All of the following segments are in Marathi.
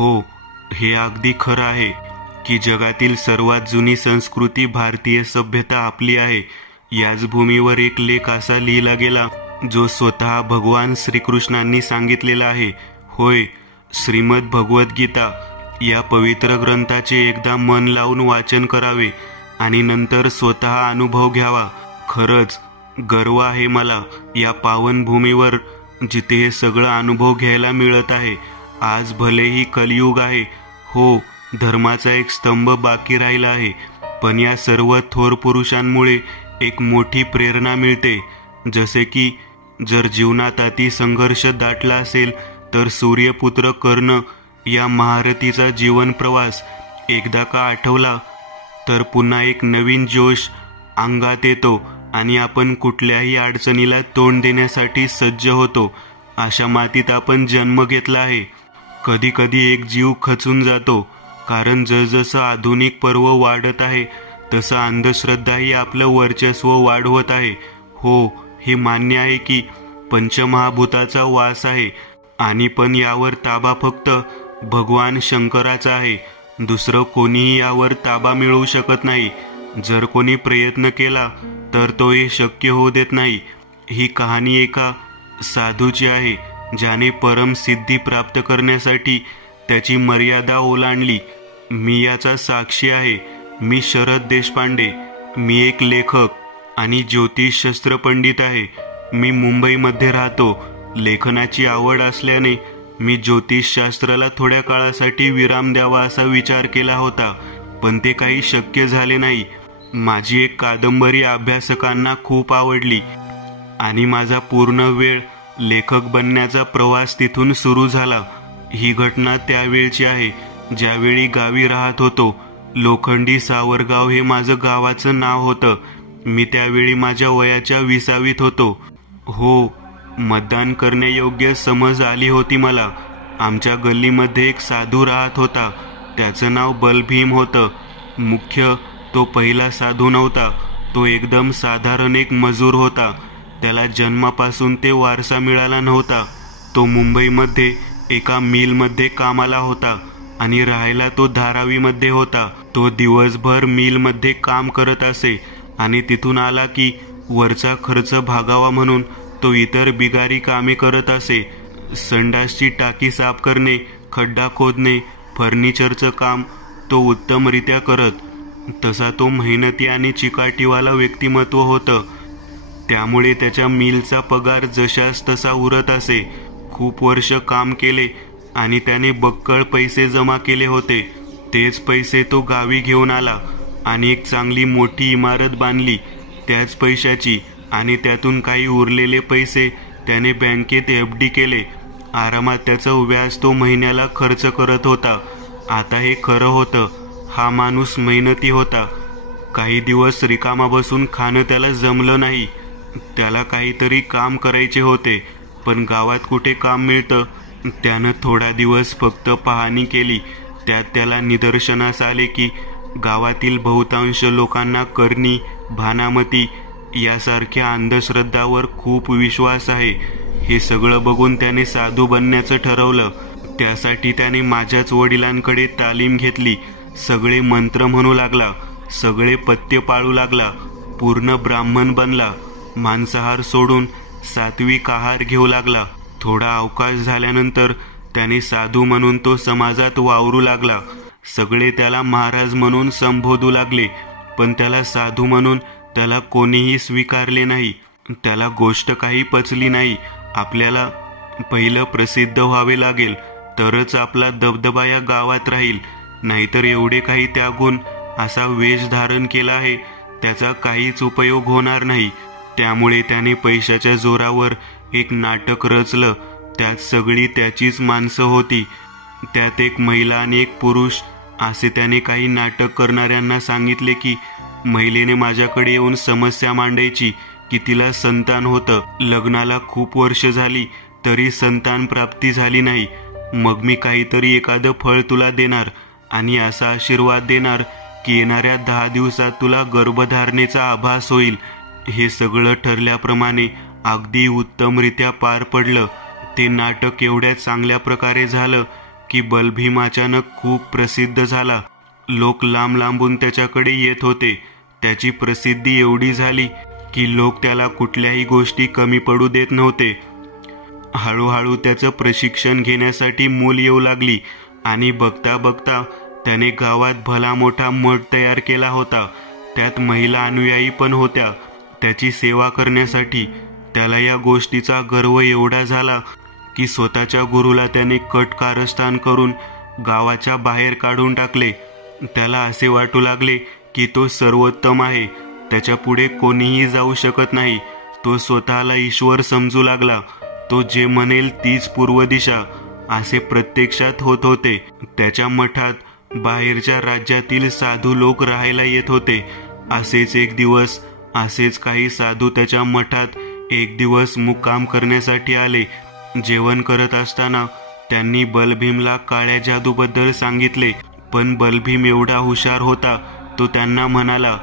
हो, हे अगदी खरं आहे की जगातील सर्वात जुनी संस्कृती भारतीय सभ्यता आपली आहे. याच भूमीवर एक लेख असा लिहिला गेला जो स्वतः भगवान श्रीकृष्णांनी सांगितलेला आहे. होय, श्रीमद भगवद्गीता या पवित्र ग्रंथाचे एकदा मन लावून वाचन करावे आणि नंतर स्वतः अनुभव घ्यावा. खरंच गर्व आहे मला या पावन भूमीवर जिथे हे सगळं अनुभव घ्यायला मिळत आहे. आज भलेही कलियुग आहे, हो, धर्माचा एक स्तंभ बाकी राहिला आहे, पण या सर्व थोर पुरुषांमुळे एक मोठी प्रेरणा मिळते. जसे की जर जीवनात अति संघर्ष दाटला असेल तर सूर्यपुत्र कर्ण या महारथीचा जीवन प्रवास एकदा का आठवला तर पुन्हा एक नवीन जोश अंगात येतो आणि आपण कुठल्याही अडचणीला तोंड देण्यासाठी सज्ज होतो. अशा मातीत आपण जन्म घेतला आहे. कधी कधी एक जीव खचून जातो, कारण जसजसं आधुनिक पर्व वाढत आहे तसं अंधश्रद्धाही आपलं वर्चस्व वाढवत आहे. हो, हे मान्य आहे की पंचमहाभूताचा वास आहे आणि पण यावर ताबा फक्त भगवान शंकराचा आहे. दुसरं कोणीही यावर ताबा मिळवू शकत नाही. जर कोणी प्रयत्न केला तर तो हे शक्य होऊ देत नाही. ही कहाणी एका साधूची आहे ज्याने परम सिद्धी प्राप्त करण्यासाठी त्याची मर्यादा ओलांडली. मी याचा साक्षी आहे. मी शरद देशपांडे. मी एक लेखक आणि ज्योतिषशास्त्र पंडित आहे. मी मुंबईमध्ये राहतो. लेखनाची आवड असल्याने मी ज्योतिषशास्त्राला थोड्या काळासाठी विराम द्यावा असा विचार केला होता, पण ते काही शक्य झाले नाही. माझी एक कादंबरी अभ्यासकांना खूप आवडली आणि माझा पूर्ण वेळ लेखक बनण्याचा प्रवास तिथून सुरू झाला. ही घटना त्यावेळची आहे ज्यावेळी गावी राहत होतो. लोखंडी सावरगाव हे माझं गावाचं नाव होतं. मी त्यावेळी माझ्या वयाच्या 20वीत होतो. हो, मतदान करण्यायोग्य समज आली होती मला. आमच्या गल्लीमध्ये एक साधू राहत होता. त्याचं नाव बलभीम होतं. मुख्य तो पहिला साधू नव्हता. तो एकदम साधारण एक मजूर होता. त्याला जन्मापासून ते वारसा मिळाला नव्हता. तो मुंबईमध्ये एका मिलमध्ये कामाला होता आणि राहायला तो धारावीमध्ये होता. तो दिवसभर मिलमध्ये काम करत असे आणि तिथून आला की वरचा खर्च भागावा म्हणून तो इतर बिगारी कामे करत असे. संडासची टाकी साफ करणे, खड्डा खोदणे, फर्निचरचं काम तो उत्तमरित्या करत. तसा तो मेहनती आणि चिकाटीवाला व्यक्तिमत्व होतं. त्यामुळे त्याच्या मिलचा पगार जशास तसा उरत असे. खूप वर्ष काम केले आणि त्याने बक्कळ पैसे जमा केले होते. तेच पैसे तो गावी घेऊन आला आणि एक चांगली मोठी इमारत बांधली त्याच पैशाची, आणि त्यातून काही उरलेले पैसे त्याने बँकेत FD केले. आरामात त्याचं व्याज तो महिन्याला खर्च करत होता. आता हे खरं होतं, हा माणूस मेहनती होता. काही दिवस रिकामा बसून खाणं त्याला जमलं नाही. त्याला काहीतरी काम करायचे होते, पण गावात कुठे काम मिळतं. त्यानं थोडा दिवस फक्त पाहणी केली. त्यात त्याला निदर्शनास आले की गावातील बहुतांश लोकांना करणी, भानामती यासारख्या अंधश्रद्धावर खूप विश्वास आहे. हे सगळं बघून त्याने साधू बनण्याचं ठरवलं. त्यासाठी त्याने माझ्याच वडिलांकडे तालीम घेतली. सगळे मंत्र म्हणू लागला, सगळे पथ्य पाळू लागला, पूर्ण ब्राह्मण बनला. मांसाहार सोडून सात्विक आहार घेऊ लागला. थोडा अवकाश झाल्यानंतर त्याने साधू म्हणून तो समाजात वावरू लागला. सगळे त्याला महाराज म्हणून संबोधू लागले, पण त्याला साधू म्हणून त्याला कोणीही स्वीकारले नाही. त्याला गोष्ट काही पचली नाही. आपल्याला पहिलं प्रसिद्ध व्हावे लागेल तरच आपला दबदबा या गावात राहील, नाहीतर एवढे काही त्यागून असा वेश धारण केला आहे त्याचा काहीच उपयोग होणार नाही. त्यामुळे त्याने पैशाच्या जोरावर एक नाटक रचलं. त्यात सगळी त्याचीच माणसं होती. त्यात एक महिला आणि एक पुरुष असे त्याने काही नाटक करणाऱ्यांना सांगितले की महिलेने माझ्याकडे येऊन समस्या मांडायची की तिला संतान होतं. लग्नाला खूप वर्ष झाली तरी संतान प्राप्ती झाली नाही. मग मी काहीतरी एखादं फळ तुला देणार आणि असा आशीर्वाद देणार की येणाऱ्या 10 दिवसात तुला गर्भधारणेचा आभास होईल. हे सगळं ठरल्याप्रमाणे अगदी उत्तमरित्या पार पडलं. ते नाटक एवढ्या चांगल्या प्रकारे झालं की बलभीम अचानक खूप प्रसिद्ध झाला. लोक लांब लांबून त्याच्याकडे येत होते. त्याची प्रसिद्धी एवढी झाली की लोक त्याला कुठल्याही गोष्टी कमी पडू देत नव्हते. हळूहळू त्याचं प्रशिक्षण घेण्यासाठी मुलं येऊ लागली आणि बघता बघता त्याने गावात भला मोठा मठ तयार केला होता. त्यात महिला अनुयायी पण होत्या त्याची सेवा करण्यासाठी. त्याला या गोष्टीचा गर्व एवढा झाला की स्वतःच्या गुरुला त्याने कट कारस्थान करून गावाच्या बाहेर काढून टाकले. त्याला असे वाटू लागले की तो सर्वोत्तम आहे, त्याच्या पुढे कोणीही जाऊ शकत नाही. तो स्वतःला ईश्वर समजू लागला. तो जे म्हणेल तीच पूर्व दिशा असे प्रत्यक्षात होत होते. त्याच्या मठात बाहेरच्या राज्यातील साधू लोक राहायला येत होते. असेच एक दिवस असेच काही साधू त्याच्या मठात एक दिवस मुक्काम करण्यासाठी आले. जेवण करत असताना त्यांनी बलभीमला काळ्या जादूबद्दल सांगितले. पण बलभीम एवढा हुशार होता, तो त्यांना म्हणाला,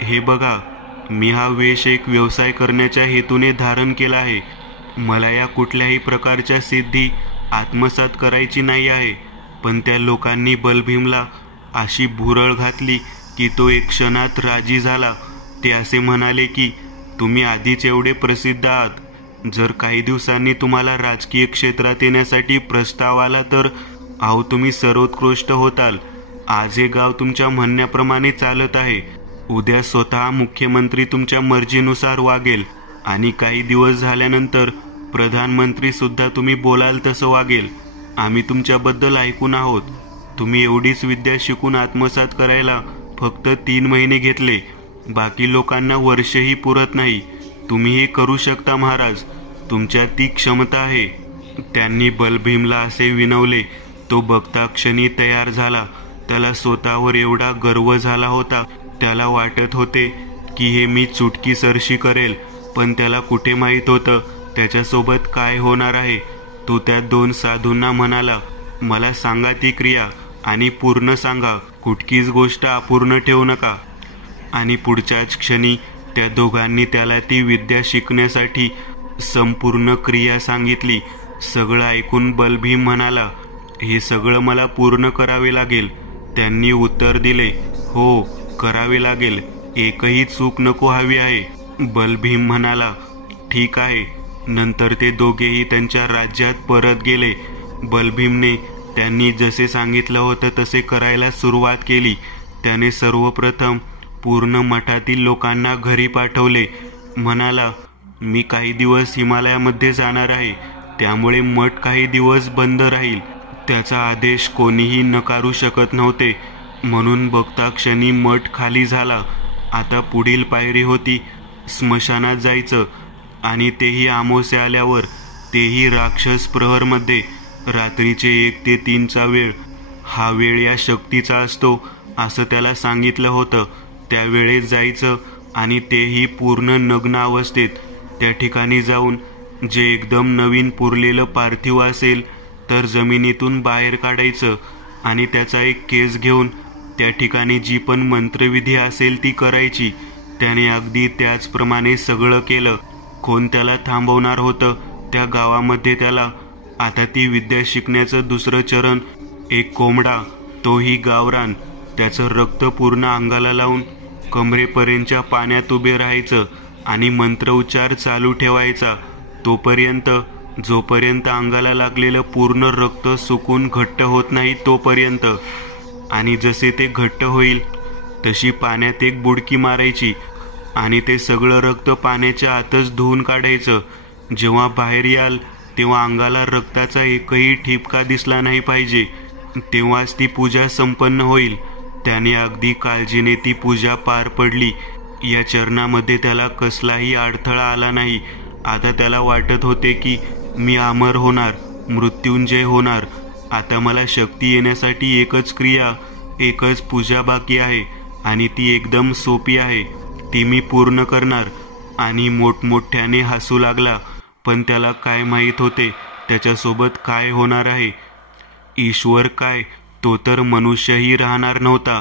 हे बघा, मी हा वेश एक व्यवसाय करण्याच्या हेतूने धारण केला आहे. मला या कुठल्याही प्रकारच्या सिद्धी आत्मसात करायची नाही आहे. पण त्या लोकांनी बलभीमला अशी भुरळ घातली की तो एक क्षणात राजी झाला. ते असे म्हणाले की तुम्ही आधीच एवढे प्रसिद्ध आहात, जर काही दिवसांनी तुम्हाला राजकीय क्षेत्रात येण्यासाठी प्रस्ताव आला तर तुम्ही सर्वोत्कृष्ट होताल. आज हे गाव तुमच्या म्हणण्याप्रमाणे चालत आहे. उद्या स्वतः मुख्यमंत्री तुमच्या मर्जीनुसार वागेल आणि काही दिवस झाल्यानंतर प्रधानमंत्री सुद्धा तुम्ही बोलाल तसं वागेल. आम्ही तुमच्याबद्दल ऐकून आहोत. तुम्ही एवढीच विद्या शिकून आत्मसात करायला फक्त 3 महिने घेतले. बाकी लोकांना वर्षही पुरत नाही. तुम्ही हे करू शकता महाराज, तुमच्यात ती क्षमता आहे. त्यांनी बलभीमला असे विनवले. तो बघता क्षणी तयार झाला. त्याला स्वतःवर एवढा गर्व झाला होता. त्याला वाटत होते की हे मी चुटकीसरशी करेल. पण त्याला कुठे माहीत होतं त्याच्यासोबत काय होणार आहे. तो त्या 2 साधूंना म्हणाला, मला सांगा ती क्रिया आणि पूर्ण सांगा, कुठकीच गोष्ट अपूर्ण ठेवू नका. आणि पुढच्याच क्षणी त्या दोघांनी त्याला ती विद्या शिकण्यासाठी संपूर्ण क्रिया सांगितली. सगळं ऐकून बलभीम म्हणाला, हे सगळं मला पूर्ण करावे लागेल. त्यांनी उत्तर दिले, हो करावे लागेल, एकही चूक नको हवी आहे. बलभीम म्हणाला, ठीक आहे. नंतर ते दोघेही त्यांच्या राज्यात परत गेले. बलभीमने त्यांनी जसे सांगितलं होतं तसे करायला सुरुवात केली. त्याने सर्वप्रथम पूर्ण मठातील लोकांना घरी पाठवले. म्हणाला, मी काही दिवस हिमालयामध्ये जाणार आहे, त्यामुळे मठ काही दिवस बंद राहील. त्याचा आदेश कोणीही नकारू शकत नव्हते. म्हणून बघता क्षणी मठ खाली झाला. आता पुढील पायरी होती स्मशानात जायचं, आणि तेही अमावास्या आल्यावर, तेही राक्षस प्रहरमध्ये. रात्रीचे 1 ते 3चा वेळ. हा वेळ या शक्तीचा असतो असं त्याला सांगितलं होतं. त्यावेळेस जायचं आणि तेही पूर्ण नग्न अवस्थेत. त्या ठिकाणी जाऊन जे एकदम नवीन पुरलेलं पार्थिव असेल तर जमिनीतून बाहेर काढायचं आणि त्याचा एक केस घेऊन त्या ठिकाणी जी पण मंत्रविधी असेल ती करायची. त्याने अगदी त्याचप्रमाणे सगळं केलं. कोण त्याला थांबवणार होतं? त्या गावामध्ये त्याला आता ती विद्या शिकण्याचं दुसरं चरण. एक कोंबडा, तोही गावरान, त्याचं रक्त पूर्ण अंगाला लावून कमरेपर्यंतच्या पाण्यात उभे राहायचं आणि मंत्रोच्चार चालू ठेवायचा तोपर्यंत, जोपर्यंत अंगाला लागलेलं पूर्ण रक्त सुकून घट्ट होत नाही तोपर्यंत. आणि जसे ते घट्ट होईल तशी पाण्यात एक बुडकी मारायची आणि ते सगळं रक्त पाण्याच्या आतच धुवून काढायचं. जेव्हा बाहेर याल तेव्हा अंगाला रक्ताचा एकही ठिपका दिसला नाही पाहिजे. तेव्हाच ती पूजा संपन्न होईल. त्याने अगदी काळजीने ती पूजा पार पडली. या चरणामध्ये त्याला कसलाही अडथळा आला नाही. आता त्याला वाटत होते की मी अमर होणार, मृत्युंजय होणार. आता मला शक्ती येण्यासाठी एकच क्रिया, एकच पूजा बाकी आहे आणि ती एकदम सोपी आहे. ती मी पूर्ण करणार. आणि मोठमोठ्याने हसू लागला. पण त्याला काय माहीत होते त्याच्यासोबत काय होणार आहे. ईश्वर काय, तो तर मनुष्यही राहणार नव्हता.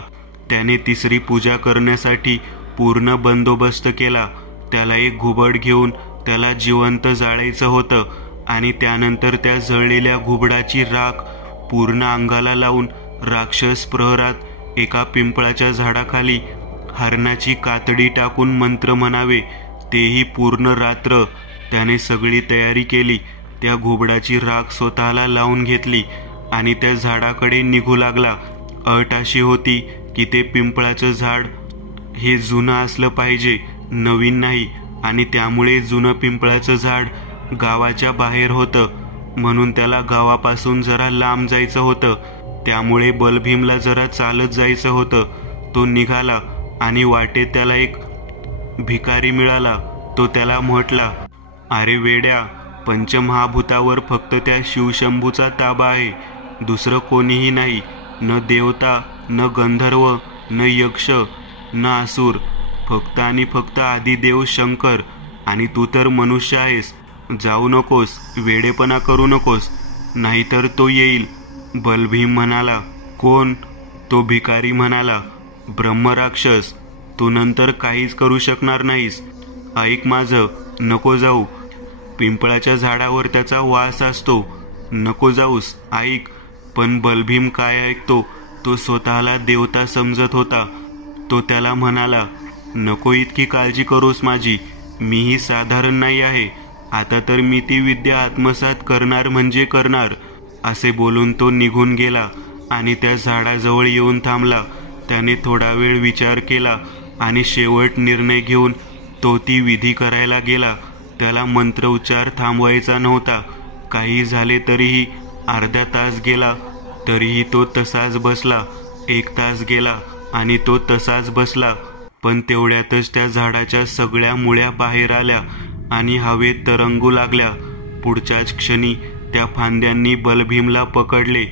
त्याने 3री पूजा करण्यासाठी पूर्ण बंदोबस्त केला. त्याला एक घुबड घेऊन त्याला जिवंत जाळायचं होतं आणि त्यानंतर त्या जळलेल्या घुबडाची राख पूर्ण अंगाला लावून राक्षस प्रहरात एका पिंपळाच्या झाडाखाली हरणाची कातडी टाकून मंत्र म्हणावे, तेही पूर्ण रात्र त्याने सगळी तयारी केली. त्या घुबडाची राख स्वतःला लावून घेतली आणि त्या झाडाकडे निघू लागला. अट अशी होती की ते पिंपळाचं झाड हे जुनं असलं पाहिजे, नवीन नाही. आणि त्यामुळे जुनं पिंपळाचं झाड गावाच्या बाहेर होतं, म्हणून त्याला गावापासून जरा लांब जायचं होतं. त्यामुळे बलभीमला जरा चालत जायचं होतं. तो निघाला आणि वाटेत त्याला एक भिकारी मिळाला. तो त्याला म्हटला, अरे वेड्या, पंचमहाभूतावर फक्त त्या शिवशंभूचा ताबा आहे, दुसरं कोणीही नाही. न देवता, न गंधर्व, न यक्ष, न असुर, फक्त आणि फक्त आदिदेव शंकर. आणि तू तर मनुष्य आहेस. जाऊ नकोस, वेडेपणा करू नकोस, नाहीतर तो येईल. बलभीम म्हणाला, कोण? तो भिकारी म्हणाला, ब्रह्मराक्षस. तू नंतर काहीच करू शकणार नाहीस. ऐक माझं, नको जाऊ. पिंपळाच्या झाडावर त्याचा वास असतो, नको जाऊस, ऐक. पण बलभीम काय ऐकतो? तो स्वतःला देवता समजत होता. तो त्याला म्हणाला, नको इतकी काळजी करूस माझी, मीही साधारण नाही आहे. आता तर मी ती विद्या आत्मसात करणार म्हणजे करणार. असे बोलून तो निघून गेला आणि त्या झाडाजवळ येऊन थांबला. त्याने थोडा वेळ विचार केला आणि शेवट निर्णय घेऊन तो ती विधी करायला गेला. त्याला मंत्रोच्चार थांबवायचा नव्हता. काही झाले तरीही अर्धा तास गेला तरीही तो तसाच बसला. 1 तास गेला आणि तो तसाच बसला. पण तेवढ्यातच त्या झाडाच्या सगळ्या मुळ्या बाहेर आल्या आणि हवेत तरंगू लागल्या. पुढच्याच क्षणी त्या फांद्यांनी बलभीमला पकडले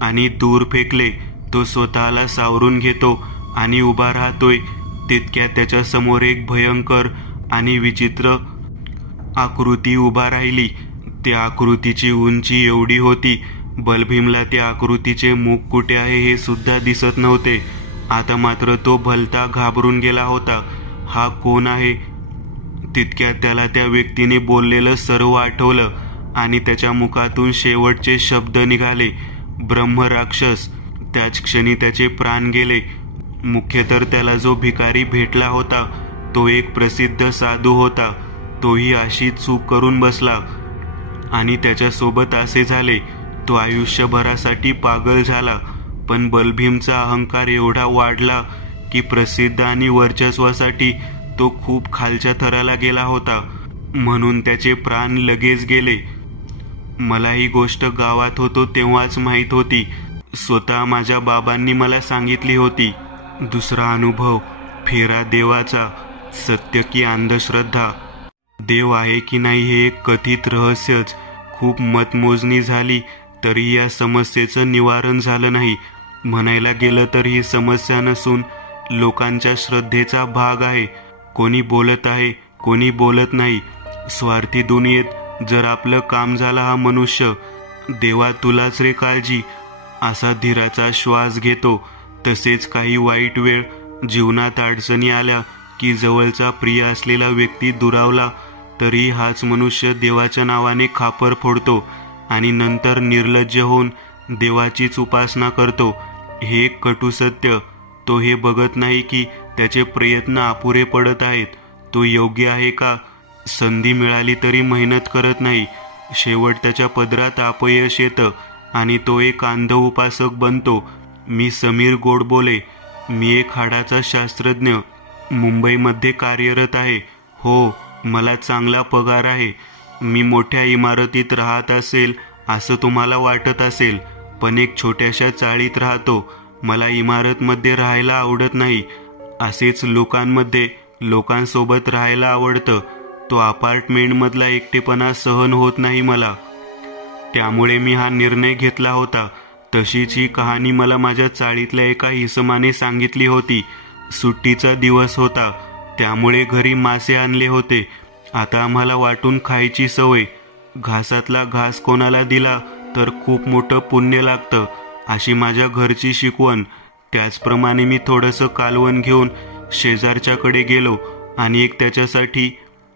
आणि दूर फेकले. तो स्वतःला सावरून घेतो आणि उभा राहतोय. तितक्यात त्याच्या समोर एक भयंकर आणि विचित्र आकृती उभा राहिली. त्या आकृतीची उंची एवढी होती, बलभीमला त्या आकृतीचे मुख कुठे आहे हे सुद्धा दिसत नव्हते. आता मात्र तो भलता घाबरून गेला होता. हा कोण आहे? तितक्यात त्याला त्या व्यक्तीने बोललेलं सर्व आठवलं आणि त्याच्या मुखातून शेवटचे शब्द निघाले, ब्रह्मराक्षस. त्याच क्षणी त्याचे प्राण गेले. मुख्य तर त्याला जो भिकारी भेटला होता तो एक प्रसिद्ध साधू होता. तोही अशी चूक करून बसला आणि त्याच्यासोबत असे झाले. तो आयुष्यभरासाठी पागल झाला. पण बलभीमचा अहंकार एवढा वाढला की प्रसिद्ध आणि वर्चस्वासाठी तो खूप खालच्या थराला गेला होता, म्हणून त्याचे प्राण लगेच गेले. मला ही गोष्ट गावात होतो तेव्हाच माहीत होती. स्वतः माझ्या बाबांनी मला सांगितली होती. दुसरा अनुभव, फेरा देवाचा. सत्य की अंधश्रद्धा? देव आहे की नाही हे एक कथित रहस्यच. खूप मतमोजणी झाली तरी या समस्येचं निवारण झालं नाही. म्हणायला गेलं तर ही समस्या नसून लोकांच्या श्रद्धेचा भाग आहे. कोणी बोलत आहे, कोणी बोलत नाही. स्वार्थी दुनियेत जर आपलं काम झालं हा मनुष्य, देवा तुलाच रे काळजी, असा धीराचा श्वास घेतो. तसेच काही वाईट वेळ, जीवनात अडचणी आल्या की जवळचा प्रिय असलेला व्यक्ती दुरावला तरी हाच मनुष्य देवाच्या नावाने खापर फोडतो आणि नंतर निर्लज्ज होऊन देवाचीच उपासना करतो. हे एक कटू सत्य. तो हे बघत नाही की त्याचे प्रयत्न अपुरे पडत आहेत. तो योग्य आहे का? संधी मिळाली तरी मेहनत करत नाही. शेवट त्याच्या पदरात अपयश येतं आणि तो एक अंध उपासक बनतो. मी समीर गोडबोले. मी एक हाडाचा शास्त्रज्ञ. मुंबईमध्ये कार्यरत आहे. हो, मला चांगला पगार आहे. मी मोठ्या इमारतीत राहत असेल असं तुम्हाला वाटत असेल, पण एक छोट्याशा चाळीत राहतो. मला इमारतमध्ये राहायला आवडत नाही. असेच लोकांसोबत राहायला आवडतं. तो अपार्टमेंटमधला एकटेपणा सहन होत नाही मला. त्यामुळे मी हा निर्णय घेतला होता. तशीच ही कहाणी मला माझ्या चाळीतल्या एका इसमाने सांगितली होती. सुट्टीचा दिवस होता, त्यामुळे घरी मासे आणले होते. आता आम्हाला वाटून खायची सवय. घासातला घास कोणाला दिला तर खूप मोठं पुण्य लागतं, अशी माझ्या घरची शिकवण. त्याचप्रमाणे मी थोडंसं कालवण घेऊन शेजारच्याकडे गेलो आणि एक त्याच्यासाठी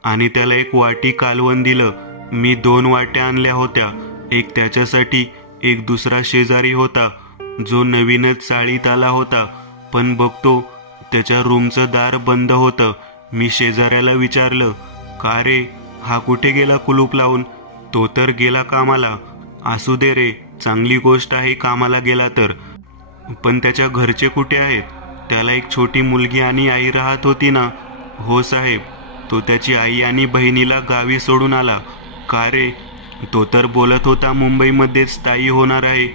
आणि त्याला एक वाटी कालवण दिलं. मी 2 वाट्या आणल्या होत्या, एक त्याच्यासाठी एक दुसरा शेजारी होता जो नवीनच चाळीत आला होता, पण बघतो त्याच्या रूमचं दार बंद होतं. मी शेजाऱ्याला विचारलं, का रे, हा कुठे गेला कुलूप लावून? तो तर गेला कामाला. असू दे रे, चांगली गोष्ट आहे कामाला गेला तर, पण त्याच्या घरचे कुठे आहेत? त्याला एक छोटी मुलगी आणि आई राहत होती ना? हो साहेब, तो त्याची आई आणि बहिणीला गावी सोडून आला. का रे? तो तर बोलत होता मुंबईमध्येच स्थायी होणार आहे.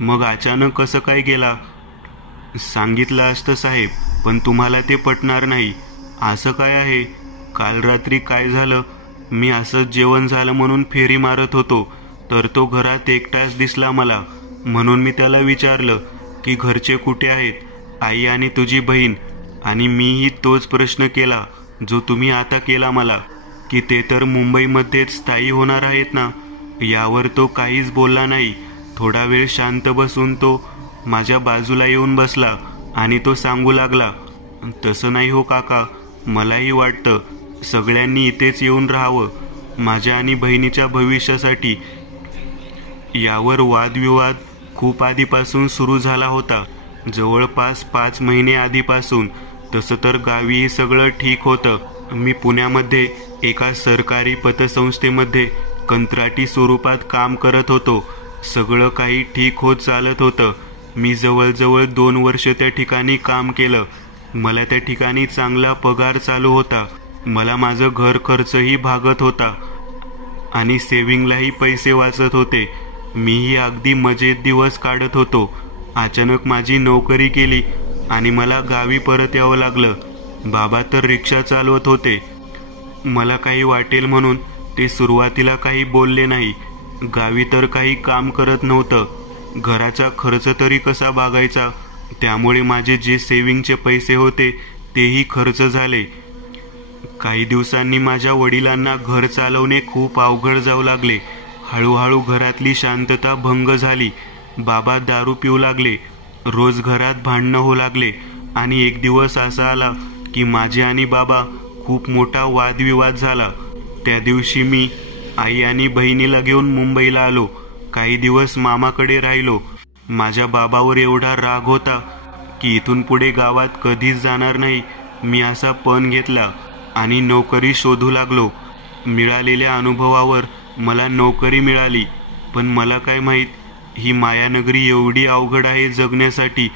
मग अचानक कसं काय गेला? सांगितलं असतं साहेब, पण तुम्हाला ते पटणार नाही. असं काय आहे? काल रात्री काय झालं, मी असंच जेवण झालं म्हणून फेरी मारत होतो, तर तो घरात एकटाच दिसला मला. म्हणून मी त्याला विचारलं की घरचे कुठे आहेत, आई आणि तुझी बहीण? आणि मीही तोच प्रश्न केला जो तुम्ही आता केला मला, की ते तर मुंबईमध्येच स्थायी होणार आहेत ना? यावर तो काहीच बोलला नाही. थोडा वेळ शांत बसून तो माझ्या बाजूला येऊन बसला आणि तो सांगू लागला, तसं नाही हो काका, मलाही वाटतं सगळ्यांनी इथेच येऊन राहावं माझ्या आणि बहिणीच्या भविष्यासाठी. यावर वादविवाद खूप आधीपासून सुरू झाला होता, जवळपास 5 महिने आधीपासून. तसं तर गावी सगळं ठीक होतं. मी पुण्यामध्ये एका सरकारी पतसंस्थेमध्ये कंत्राटी स्वरूपात काम करत होतो. सगळं काही ठीक होत चालत होतं. मी जवळजवळ 2 वर्ष त्या ठिकाणी काम केलं. मला त्या ठिकाणी चांगला पगार चालू होता. मला माझं घर खर्चही भागत होता आणि सेव्हिंगलाही पैसे वाचत होते. मीही अगदी मजेत दिवस काढत होतो. अचानक माझी नोकरी गेली आणि मला गावी परत यावं लागलं. बाबा तर रिक्षा चालवत होते. मला काही वाटेल म्हणून ते सुरुवातीला काही बोलले नाही. गावी तर काही काम करत नव्हतं. घराचा खर्च तरी कसा भागायचा? त्यामुळे माझे जे सेव्हिंगचे पैसे होते तेही खर्च झाले. काही दिवसांनी माझ्या वडिलांना घर चालवणे खूप अवघड जाऊ लागले. हळूहळू घरातली शांतता भंग झाली. बाबा दारू पिऊ लागले. रोज घरात भांडणं होऊ लागले आणि एक दिवस असा आला की माझे आणि बाबा खूप मोठा वादविवाद झाला. त्या दिवशी मी आई आणि बहिणीला घेऊन मुंबईला आलो. काही दिवस मामाकडे राहिलो. माझ्या बाबावर एवढा राग होता की इथून पुढे गावात कधीच जाणार नाही मी असा पण घेतला आणि नोकरी शोधू लागलो. मिळालेल्या अनुभवावर मला नोकरी मिळाली, पण मला काय माहीत ही मायानगरी एवढी अवघड आहे जगण्यासाठी.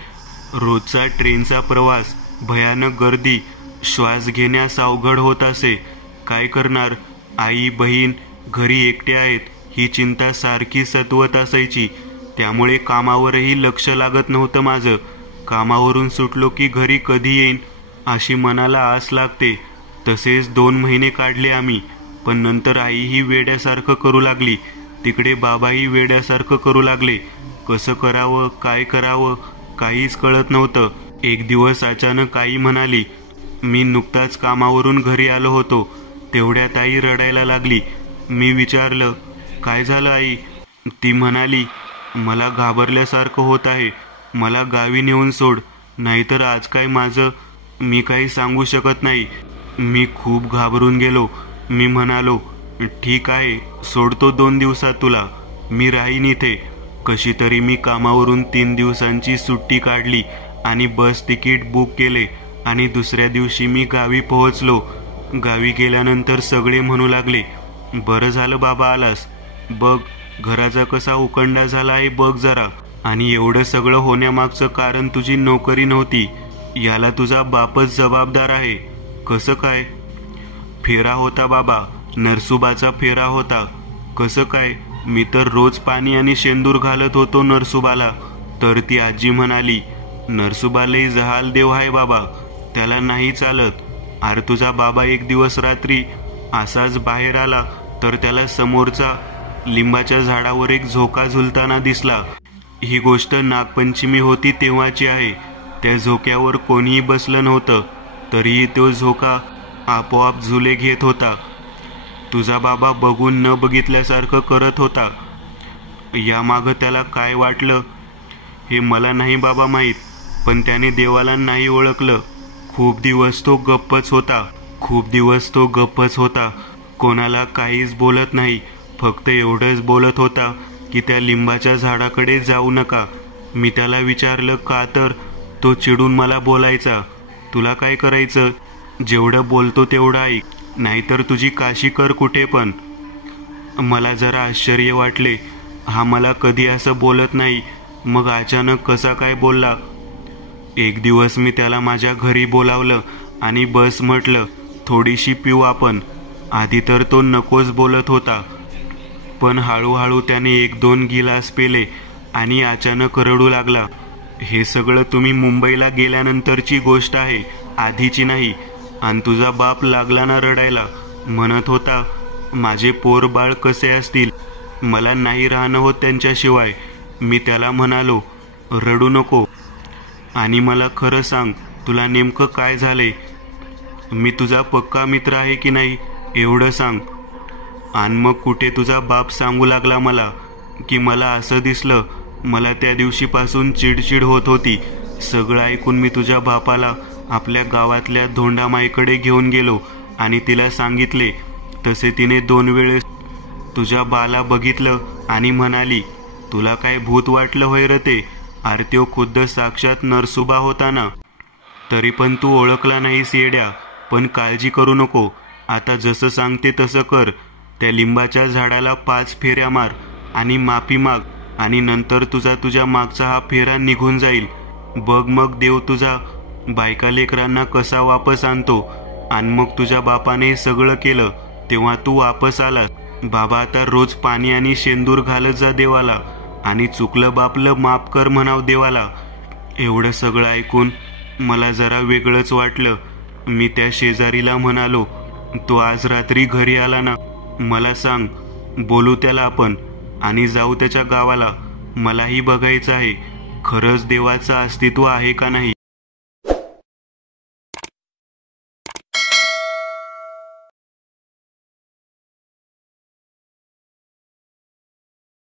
रोजचा ट्रेनचा प्रवास, भयानक गर्दी, श्वास घेण्यास अवघड होत असे. काय करणार? आई बहीण घरी एकटे आहेत ही चिंता सारखी सतवत असायची. त्यामुळे कामावरही लक्ष लागत नव्हतं माझं. कामावरून सुटलो की घरी कधी येईन अशी मनाला आस लागते. तसेच 2 महिने काढले आम्ही, पण नंतर आईही वेड्यासारखं करू लागली. तिकडे बाबाही वेड्यासारखं करू लागले. कसं करावं, काय करावं काहीच कळत नव्हतं. एक दिवस अचानक आई म्हणाली, मी नुकताच कामावरून घरी आलो होतो. तेवढ्यात आई रडायला लागली. मी विचारलं, काय झालं आई? ती म्हणाली, मला घाबरल्यासारखं होत आहे. मला गावी नेऊन सोड, नाहीतर आज काय माझं मी काही सांगू शकत नाही. मी खूप घाबरून गेलो. मी म्हणालो, ठीक आहे, सोडतो 2 दिवसात तुला, मी राहीन इथे. कशी तरी मी कामावरून 3 दिवसांची सुट्टी काढली आणि बस तिकीट बुक केले आणि दुसऱ्या दिवशी मी गावी पोहोचलो. गावी गेल्यानंतर सगळे म्हणू लागले, बरं झालं बाबा आलास. बघ घराचा कसा उकंडा झाला आहे बघ जरा. आणि एवढं सगळं होण्यामागचं कारण तुझी नोकरी नव्हती. याला तुझा बापच जबाबदार आहे. कसं काय? फेरा होता बाबा, नरसुबाचा फेरा होता. कसं काय? मी तर रोज पाणी आणि शेंदूर घालत होतो नरसुबाला. तर ती आजी म्हणाली, नरसुबा लई जहाल देव आहे बाबा, त्याला नाही चालत. अरे तुझा बाबा एक दिवस रात्री असाच बाहेर आला तर त्याला समोरचा लिंबाच्या झाडावर एक झोका झुलताना दिसला. ही गोष्ट नागपंचमी होती तेव्हाची आहे. त्या झोक्यावर कोणीही बसलं नव्हतं, तरीही तो झोका आपोआप झुले घेत होता. तुझा बाबा बघून न बघितल्यासारखं करत होता. यामागं त्याला काय वाटलं हे मला नाही बाबा माहीत, पण त्याने देवाला नाही ओळखलं. खूप दिवस तो गप्पच होता. कोणाला काहीच बोलत नाही. फक्त एवढंच बोलत होता की त्या लिंबाच्या झाडाकडे जाऊ नका. मी त्याला विचारलं का, तर तो चिडून मला बोलायचा, तुला काय करायचं, जेवढं बोलतो तेवढं ऐक, नाहीतर तुझी काशी कर कुठे पण. मला जरा आश्चर्य वाटले, हा मला कधी असं बोलत नाही, मग अचानक कसा काय बोलला. एक दिवस मी त्याला माझ्या घरी बोलावलं आणि बस म्हटलं, थोडीशी पिऊ आपण. आधी तर तो नकोच बोलत होता, पण हळूहळू त्याने 1-2 गिलास पेले आणि अचानक रडू लागला. हे सगळं तुम्ही मुंबईला गेल्यानंतरची गोष्ट आहे, आधीची नाही. आणि तुझा बाप लागला ना रडायला, म्हणत होता, माझे पोर बाळ कसे असतील, मला नाही राहणं होत त्यांच्याशिवाय. मी त्याला म्हणालो, रडू नको आणि मला खरं सांग, तुला नेमकं काय झाले, मी तुझा पक्का मित्र आहे की नाही एवढं सांग. आणि मग कुठे तुझा बाप सांगू लागला मला की मला असं दिसलं, मला त्या दिवशीपासून चिडचिड होत होती. सगळं ऐकून मी तुझ्या बापाला आपल्या गावातल्या धोंडामाईकडे घेऊन गेलो आणि तिला सांगितले. तसे तिने 2 वेळेस तुझ्या बाला बघितलं आणि म्हणाली, तुला काय भूत वाटलं होय र ते, अरे त्यो खुद्द साक्षात नरसुबा होता ना. तरी पण तू ओळखला नाहीस येड्या. पण काळजी करू नको, आता जसं सांगते तसं कर. त्या लिंबाच्या झाडाला 5 फेऱ्या मार आणि माफी माग, आणि नंतर तुझ्या मागचा हा फेरा निघून जाईल. बघ मग देव तुझा बायका लेकरांना कसा वापस आणतो. आणि मग तुझ्या बापाने सगळं केलं तेव्हा तू वापस आलास. बाबा आता रोज पाणी आणि शेंदूर घालत जा देवाला, आणि चुकलं बापलं माफ कर म्हणाव देवाला. एवढं सगळं ऐकून मला जरा वेगळंच वाटलं. मी त्या शेजारीला म्हणालो, तो आज रात्री घरी आला ना, मला सांग, बोलू त्याला आपण आणि जाऊ त्याच्या गावाला. मलाही बघायचं आहे खरंच देवाचं अस्तित्व आहे का नाही.